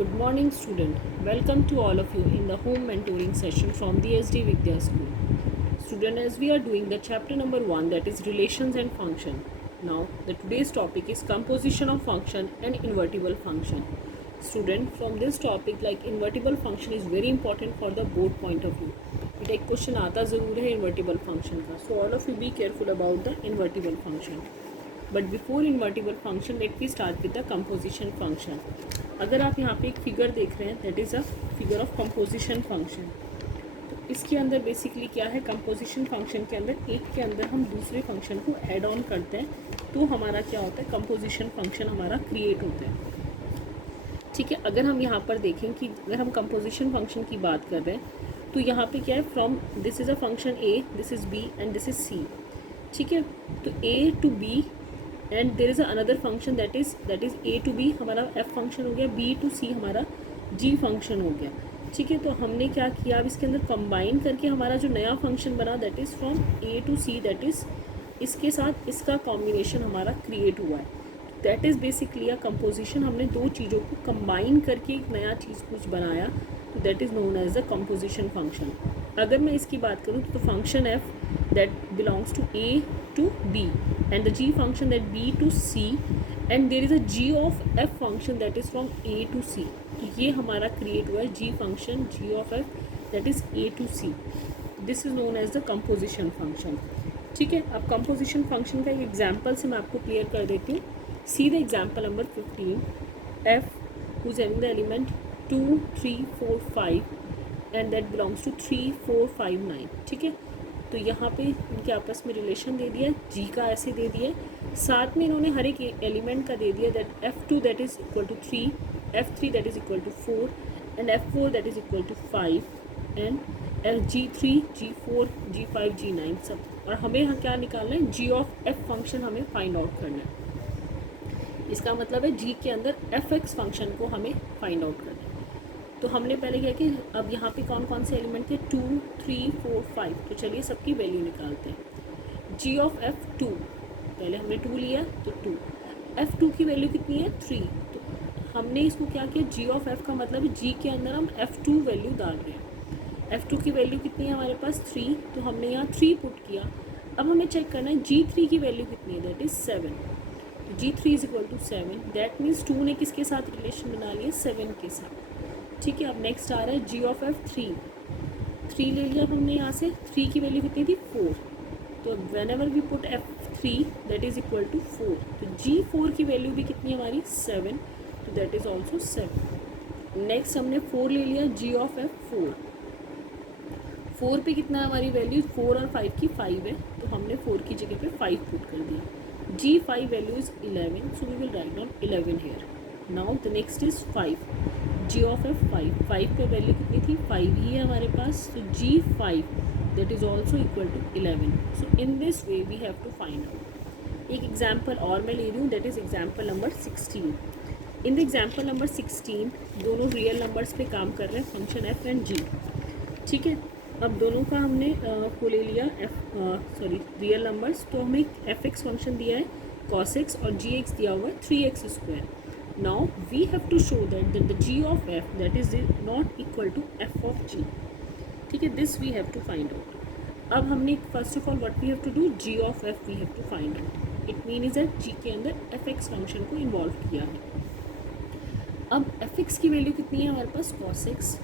Good morning, student. Welcome to all of you in the home mentoring session from the SD Vidya School. Student, as we are doing the chapter number 1, that is relations and function. Now, the today's topic is composition of function and invertible function. Student, from this topic, like invertible function is very important for the board point of view. It एक question आता ज़रूर है invertible function का. So all of you be careful about the invertible function. But before invertible function let we start with the composition function. अगर आप यहाँ पे एक फिगर देख रहे हैं that is a figure of composition function. तो इसके अंदर बेसिकली क्या है, कंपोजिशन फंक्शन के अंदर एक के अंदर हम दूसरे फंक्शन को ऐड ऑन करते हैं तो हमारा क्या होता है, कंपोजिशन फंक्शन हमारा क्रिएट होता है. ठीक है, अगर हम यहाँ पर देखें कि अगर हम कंपोजिशन फंक्शन की बात कर रहे हैं तो यहाँ पे क्या है, from this is a function A, this is B and this is C. ठीक है, तो A to B and there is another function that is A to B हमारा एफ फंक्शन हो गया, बी टू सी हमारा जी फंक्शन हो गया. ठीक है, तो हमने क्या किया, अब इसके अंदर कंबाइन करके हमारा जो नया फंक्शन बना that is from A to C, that is इसके साथ इसका कॉम्बिनेशन हमारा क्रिएट हुआ है. That is basically a composition. हमने दो चीज़ों को कंबाइन करके एक नया चीज़ कुछ बनाया, तो that is known as the composition function. अगर मैं इसकी बात करूँ तो function F that belongs to A to B and the G function that B to C and there is a G of F function that is from A to C. तो ये हमारा create हुआ है G function G of F that is A to C. This is known as the composition function. ठीक है, अब composition function का एक एग्जाम्पल से मैं आपको क्लियर कर देती हूँ. See the example number 15. F who's having the element 2, 3, 4, 5 and that belongs to 3, 4, 5, 9. ठीक है, तो यहाँ पे इनके आपस में रिलेशन दे दिया, जी का ऐसे दे दिया, साथ में इन्होंने हर एक एलिमेंट का दे दिया that F2 that is equal to 3, F3 that is equal to 4 and F4 that is equal to 5 and G3, G4, G5, G9 सब. और हमें यहाँ क्या निकालना है, G ऑफ F फंक्शन हमें फाइंड आउट करना है. इसका मतलब है G के अंदर Fx फंक्शन को हमें फाइंड आउट करना है. तो हमने पहले क्या कि अब यहाँ पे कौन कौन से एलिमेंट थे, 2, 3, 4, 5. तो चलिए सबकी वैल्यू निकालते हैं. जी ऑफ F2 पहले हमने 2 लिया तो 2, F2 की वैल्यू कितनी है 3. तो हमने इसको क्या किया, जी ऑफ F का मतलब है जी के अंदर हम F2 वैल्यू डाल रहे हैं. F2 की वैल्यू कितनी है हमारे पास 3, तो हमने यहाँ 3 पुट किया. अब हमें चेक करना है G3 की वैल्यू कितनी है, दैट इज़ 7. तो G3 is equal to 7, that means 2 ने किसके साथ रिलेशन बना लिया, 7 के साथ. ठीक है, अब नेक्स्ट आ रहा है जी ऑफ एफ 3 ले लिया हमने यहाँ से. 3 की वैल्यू कितनी थी 4, तो whenever we put F3 that is equal to 4. तो G4 की वैल्यू भी कितनी हमारी 7, तो दैट इज़ ऑल्सो 7. नेक्स्ट हमने 4 ले लिया, जी ऑफ एफ 4 पे कितना है हमारी वैल्यू, 4 और 5 की 5 है, तो हमने 4 की जगह पे 5 पुट कर दिया. G5 value is 11, so we will write down 11 here. Now the next is 5, G of F 5 पे वैल्यू कितनी थी 5 ही है हमारे पास. तो G5 that is also equal to 11. So in this way we have to find out. एक example और मैं ले रही हूँ, that is example number 16. In the example number 16 दोनों रियल नंबर्स पे काम कर रहे हैं, फंक्शन एफ एंड जी. ठीक है, अब दोनों का हमने को ले लिया रियल नंबर्स. तो हमें एफ एक्स फंक्शन दिया है cos x और जी एक्स दिया हुआ है 3x square. Now we have to show that the g of f that is not equal to f of g. ठीक है, this we have to find out. अब हमने first of all what we have to do, g of f we have to find out. It means that g के अंदर fx function को involve किया है. अब fx की वैल्यू कितनी है हमारे पास cos x,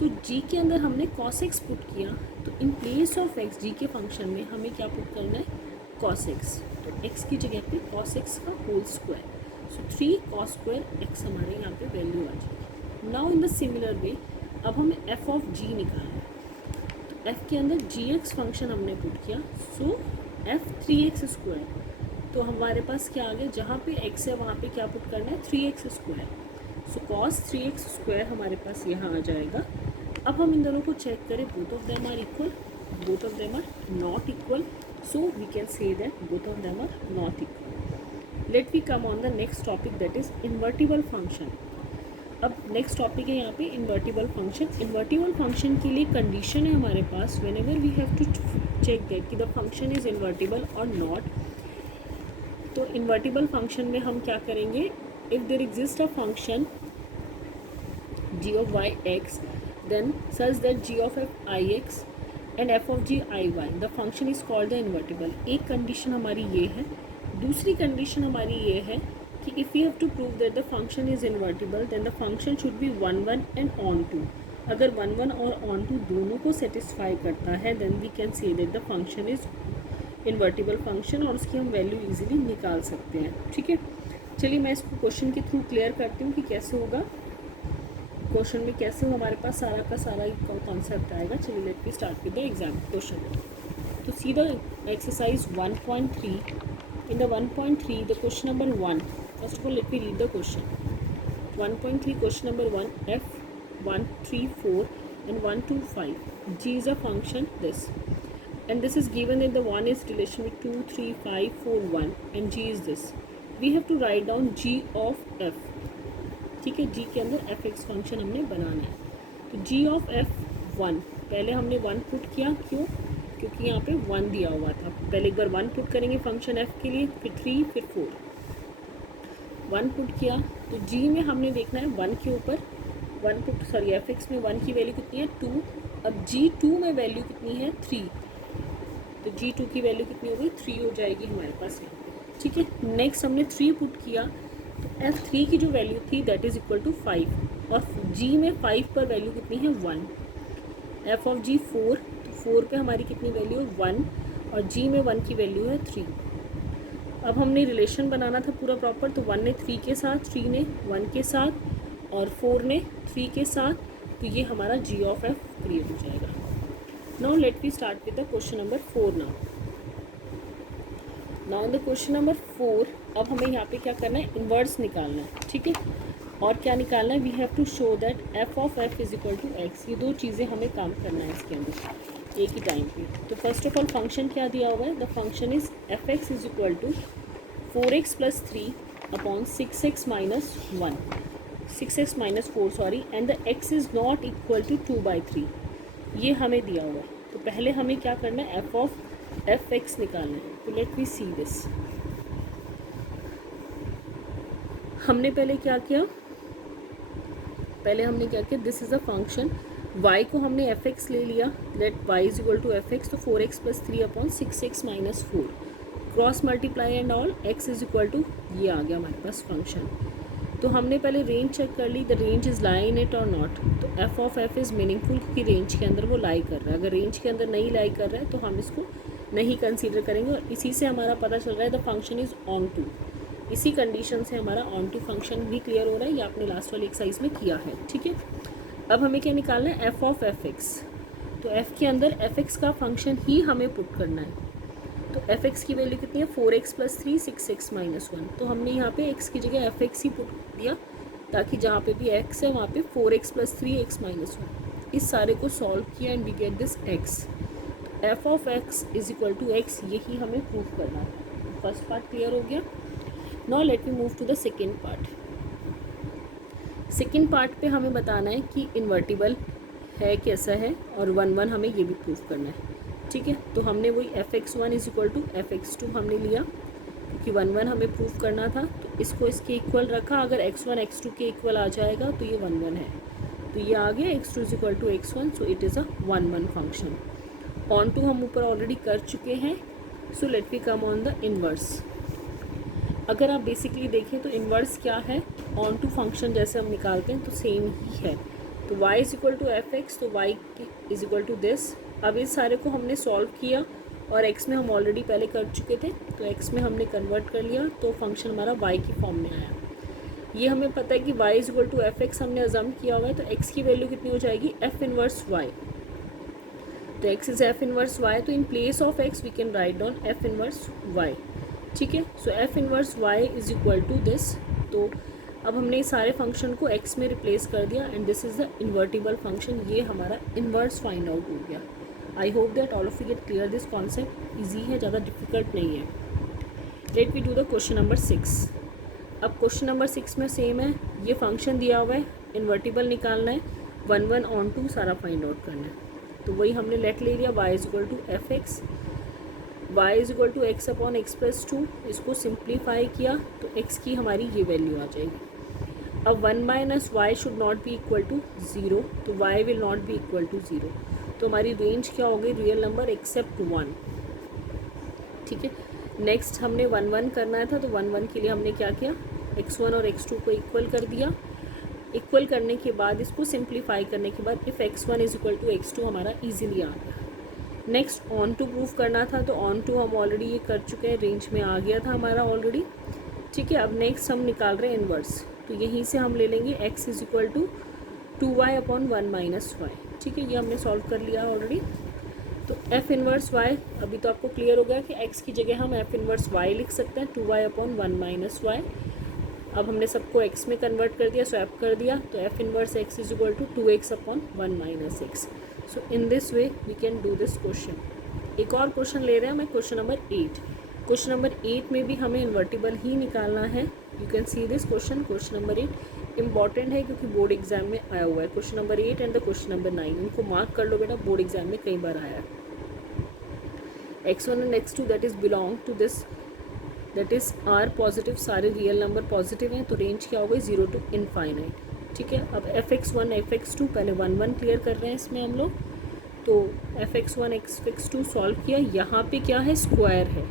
तो g के अंदर हमने cos x पुट किया, तो in place of x g के फंक्शन में हमें क्या पुट करना है, cos x. तो x की जगह पे cos x का होल स्क्वायर, सो 3 cos स्क्वायर x हमारे यहाँ पे वैल्यू आ जाएगी. Now in the similar way अब हमें f ऑफ g निकालना है. तो f के अंदर gx फंक्शन हमने पुट किया, सो f 3x स्क्वायर. तो हमारे पास क्या आ गया, जहाँ पे x है वहाँ पे क्या पुट करना है 3x स्क्वायर. सो cos 3x स्क्वायर हमारे पास यहाँ आ जाएगा. अब हम इन दोनों को चेक करें, both of them are equal, both of them are not equal, so we can say that both of them are not equal. Let we come on the next topic that is invertible function. अब next topic है यहाँ पे invertible function. Invertible function के लिए condition है हमारे पास, whenever we have to check that कि द फंक्शन इज़ इन्वर्टिबल और नॉट. तो इन्वर्टिबल फंक्शन में हम क्या करेंगे, if there exist a function g of y x, then such that g of f I x and f of g I y, the function is called the invertible. एक condition हमारी ये है. दूसरी condition हमारी ये है कि if we have to prove that the function is invertible, then the function should be 1 1 and on to. अगर 1 1 और on to दोनों को सेटिस्फाई करता है, then we can say that the function is invertible function, और उसकी हम value easily निकाल सकते हैं. ठीक है, चलिए मैं इसको क्वेश्चन के थ्रू क्लियर करती हूँ कि कैसे होगा. क्वेश्चन में कैसे हमारे पास सारा का सारा कॉन्सेप्ट आएगा. चलिए let me start with the exam question. तो सीधा exercise 1.3. In the 1.3 the question number 1. First of all let me read the question. 1.3 question number 1, f 1 3 4 and 1 2 5 g is a function this, and this is given that the 1 is relation with 2 3 5 4 1 and g is this. We have to write down g of f. ठीक है, g के अंदर F x function हमने बनाना है. तो g of f 1, पहले हमने 1 put किया. क्यों? क्योंकि यहाँ पे 1 दिया हुआ था. पहले एक बार 1 पुट करेंगे फंक्शन f के लिए, फिर 3 फिर 4. 1 पुट किया तो g में हमने देखना है 1 के ऊपर 1 पुट, सॉरी एफ एक्स में 1 की वैल्यू कितनी है 2. अब g2 में वैल्यू कितनी है 3. तो g2 की वैल्यू कितनी हो गई 3 हो जाएगी हमारे पास यहाँ पे. ठीक है, नेक्स्ट हमने 3 पुट किया तो f3 की जो वैल्यू थी दैट इज इक्वल टू 5, और g में 5 पर वैल्यू कितनी है 1. f ऑफ g 4, तो 4 पे हमारी कितनी वैल्यू है 1, और g में 1 की वैल्यू है 3. अब हमने रिलेशन बनाना था पूरा प्रॉपर. तो 1 ने 3 के साथ, 3 ने 1 के साथ और 4 ने 3 के साथ. तो ये हमारा g ऑफ f क्रिएट हो जाएगा. Now let me start with the question number 4 now. Now in the question number 4, अब हमें यहाँ पे क्या करना है, इन्वर्स निकालना है. ठीक है, और क्या निकालना है, we have to show that f of f is equal to x. ये दो चीज़ें हमें काम करना है इसके अंदर एक ही टाइम पे. तो फर्स्ट ऑफ ऑल फंक्शन क्या दिया हुआ है, the function is F X is equal to 4x plus 3 upon 6x minus 1, 6x minus 4 sorry, and the x is not equal to 2/3. ये हमें दिया हुआ है. तो पहले हमें क्या करना है, f ऑफ एफ एक्स निकालना है. तो लेट मी सी दिस. हमने पहले क्या किया, this is a function. y को हमने एफ एक्स ले लिया. Let y is equal to F X. तो 4x plus 3 upon 6x minus 4, cross multiply and all, x is equal to ये आ गया हमारे पास फंक्शन. तो हमने पहले रेंज चेक कर ली, the range is lie in it और नॉट. तो F of F is meaningful क्योंकि रेंज के अंदर वो लाई कर रहा है. अगर रेंज के अंदर नहीं लाई कर रहा है तो हम इसको नहीं कंसीडर करेंगे. और इसी से हमारा पता चल रहा है the function is onto. इसी कंडीशन से हमारा ऑन टू फंक्शन भी क्लियर हो रहा है. ये आपने लास्ट वाली एक्सरसाइज में किया है. ठीक है, अब हमें क्या निकालना है, एफ ऑफ एफ एक्स. तो एफ के अंदर एफ एक्स का फंक्शन ही हमें पुट करना है. तो एफ एक्स की वैल्यू कितनी है 4x प्लस 3 6x माइनस 1. तो हमने यहाँ पे x की जगह एफ एक्स ही पुट दिया ताकि जहाँ पे भी x है वहाँ पे 4x प्लस 3x माइनस 1. इस सारे को सॉल्व किया and we get this x. F of x is equal to x, यही हमें प्रूव करना है. फर्स्ट पार्ट क्लियर हो गया. Now let me move to the second part. Second part पे हमें बताना है कि इन्वर्टिबल है कैसा है, और 1 1 हमें ये भी प्रूव करना है. ठीक है, तो हमने वही F X 1 is equal to F X 2 हमने लिया क्योंकि 1 1 हमें प्रूव करना था. तो इसको इसके इक्वल रखा. अगर x1 x2 के इक्वल आ जाएगा तो ये 1 1 है. तो ये आ गया x2 is equal to x1. So it is a 1 1 function. Onto हम ऊपर ऑलरेडी कर चुके हैं. So let we come on the inverse. अगर आप बेसिकली देखें तो इन्वर्स क्या है, ऑन टू फंक्शन जैसे हम निकालते हैं तो सेम ही है. तो y is equal to F X, तो y is equal to this. अब इस सारे को हमने सॉल्व किया और x में हम ऑलरेडी पहले कर चुके थे तो x में हमने कन्वर्ट कर लिया तो फंक्शन हमारा y की फॉर्म में आया. ये हमें पता है कि y is equal to F X हमने अजम किया हुआ है. तो x की वैल्यू कितनी हो जाएगी, f इनवर्स y. तो x is f inverse y. तो in place of x we can write down f inverse y. ठीक है, so f inverse y is equal to this. तो अब हमने इस सारे फंक्शन को x में रिप्लेस कर दिया and this is the invertible function. ये हमारा इन्वर्स फाइंड आउट हो गया. I hope that all of you get clear. This concept easy है, ज़्यादा डिफिकल्ट नहीं है. Let we do the question number 6. अब क्वेश्चन नंबर 6 में सेम है. ये फंक्शन दिया हुआ है, इन्वर्टिबल निकालना है, 1 1 ऑन टू सारा फाइंड आउट करना है. तो वही हमने लेट ले लिया, y is equal to F X, Y is equal to X upon X plus 2. इसको सिंप्लीफाई किया तो x की हमारी ये वैल्यू आ जाएगी. अब 1 minus Y should not be equal to 0, तो y will not be equal to 0. तो हमारी रेंज क्या हो गई, रियल नंबर एक्सेप्ट 1. ठीक है. नेक्स्ट हमने 1 1 करना था, तो 1 1 के लिए हमने क्या किया, x1 और x2 को इक्वल कर दिया. इक्वल करने के बाद इसको सिंप्लीफाई करने के बाद if x1 is equal to x2 हमारा इजीली आ गया. नेक्स्ट ऑन टू प्रूफ करना था, तो ऑन टू हम ऑलरेडी ये कर चुके हैं, रेंज में आ गया था हमारा ऑलरेडी. ठीक है. अब नेक्स्ट हम निकाल रहे हैं इन्वर्स, तो यहीं से हम ले लेंगे x is equal to 2y upon 1 minus Y. ठीक है, ये हमने सॉल्व कर लिया ऑलरेडी. तो f इन्वर्स y अभी तो आपको क्लियर हो गया कि x की जगह हम f इन्वर्स y लिख सकते हैं, 2y अपॉन 1 माइनस वाई. अब हमने सबको x में कन्वर्ट कर दिया, स्वैप कर दिया, तो f inverse x is equal to 2x upon 1 minus x. So in this way we can do this question. एक और क्वेश्चन ले रहे हैं हमें, क्वेश्चन नंबर 8. क्वेश्चन नंबर 8 में भी हमें इन्वर्टिबल ही निकालना है. You can see this question. Question number 8 important है क्योंकि बोर्ड एग्जाम में आया हुआ है. Question number 8 and the question number 9 इनको मार्क कर लो बेटा, बोर्ड एग्जाम में कई बार आया है. x1 and x2 that is belong to this, that is are positive, सारे रियल नंबर पॉजिटिव हैं, तो रेंज क्या हो गई, 0 टू इनफाइनाइट. ठीक है. अब fx1 fx2 पहले 1 1 क्लियर कर रहे हैं इसमें हम लोग. तो fx1 fx2 सॉल्व किया, यहाँ पे क्या है, स्क्वायर है.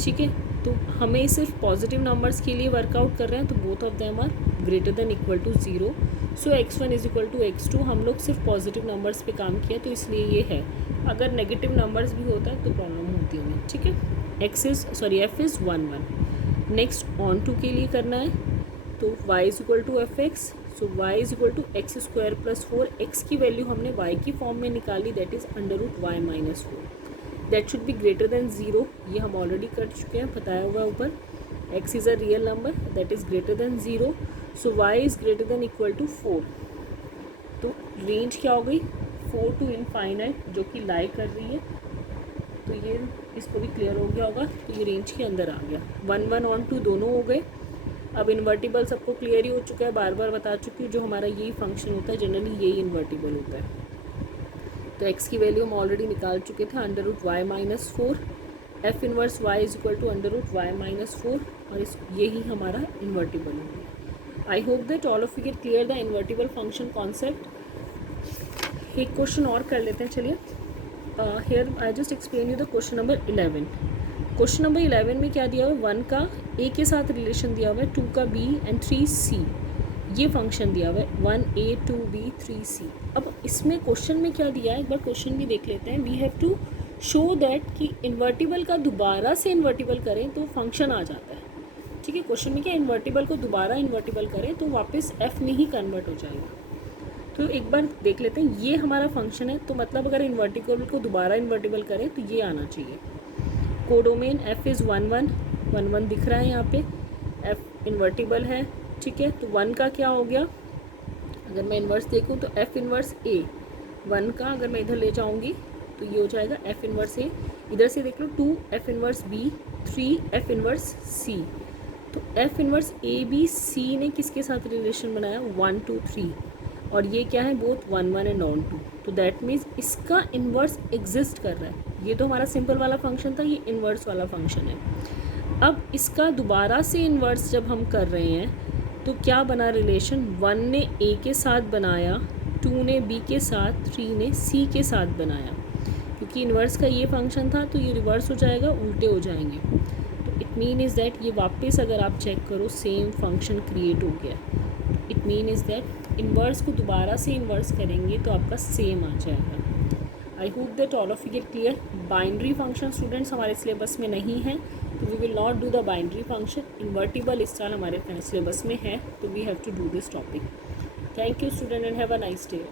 ठीक है. तो हमें सिर्फ पॉजिटिव नंबर्स के लिए वर्कआउट कर रहे हैं, तो both of them are greater than equal to 0. So x1 is equal to x2, हम लोग सिर्फ पॉजिटिव नंबर्स पे काम किया, तो इसलिए ये है. अगर नेगेटिव नंबर्स भी होता है तो प्रॉब्लम होती है हमें. ठीक है. f is 1 1. Next onto के लिए करना है, तो y is equal to fx, so y is equal to X square plus 4. x की वैल्यू हमने y की फॉर्म में निकाली, that is under root Y minus 4. That should be greater than 0, ये हम ऑलरेडी कर चुके हैं, बताया हुआ ऊपर. x is a real number that is greater than 0, so y is greater than equal to 4. तो रेंज क्या हो गई, 4 टू इनफाइनाइट, जो कि लाई कर रही है. तो ये इसको भी क्लियर हो गया होगा, तो ये रेंज के अंदर आ गया. 1 1 ऑन टू दोनों हो गए. अब इन्वर्टिबल सबको क्लियर ही हो चुका है, बार बार बता चुकी हूँ, जो हमारा यही फंक्शन होता है जनरली, यही इन्वर्टिबल होता है. तो x की वैल्यू हम ऑलरेडी निकाल चुके थे, under root Y minus 4. F inverse y is equal to under root Y minus 4, और इस यही हमारा इन्वर्टिबल हो गया. I hope that all of you get clear the invertible function concept. एक क्वेश्चन और कर लेते हैं, चलिए. Here I just explain you the question number 11. Question number 11 में क्या दिया हुआ है, 1 का a के साथ रिलेशन दिया हुआ है, 2 का b एंड 3 c. ये फंक्शन दिया हुआ है 1a 2b 3c. अब इसमें क्वेश्चन में क्या दिया है, एक बार क्वेश्चन भी देख लेते हैं. We have to show that कि इन्वर्टिबल का दोबारा से इन्वर्टिबल करें तो फंक्शन आ जाता है. ठीक है. क्वेश्चन में क्या, इन्वर्टिबल को दोबारा इन्वर्टिबल करें तो वापस f में ही कन्वर्ट हो जाएगा. तो एक बार देख लेते हैं, ये हमारा फंक्शन है, तो मतलब अगर इन्वर्टिबल को दोबारा इन्वर्टिबल करें तो ये आना चाहिए. कोडोमेन f इज़ 1 1 1 1 दिख रहा है यहाँ पे, f इन्वर्टिबल है. ठीक है. तो 1 का क्या हो गया, अगर मैं इन्वर्स देखूँ तो f इन्वर्स a. 1 का अगर मैं इधर ले जाऊँगी तो ये हो जाएगा f इन्वर्स a. इधर से देख लो 2 f inverse b, 3 f inverse c. तो f inverse a b c ने किसके साथ रिलेशन बनाया, 1 2 3, और ये क्या है, बोथ 1 1 एंड ऑन 2. तो दैट मीन्स इसका इन्वर्स एग्जिस्ट कर रहा है. ये तो हमारा सिंपल वाला फंक्शन था, ये इन्वर्स वाला फंक्शन है. अब इसका दोबारा से इन्वर्स जब हम कर रहे हैं तो क्या बना रिलेशन, 1 ने a के साथ बनाया, 2 ने b के साथ, 3 ने c के साथ बनाया. क्योंकि इन्वर्स का ये फंक्शन था तो ये रिवर्स हो जाएगा, उल्टे हो जाएंगे. तो इट मीन इज़ दैट ये वापस अगर आप चेक करो सेम फंक्शन क्रिएट हो गया. It mean is that inverse को दोबारा से इन्वर्स करेंगे तो आपका सेम आ जाएगा. I hope that all of you get clear. Binary function students हमारे सिलेबस में नहीं है, तो we will not do the binary function. Invertible इस साल हमारे सिलेबस में है, तो we have to do this topic. Thank you student and have a nice day.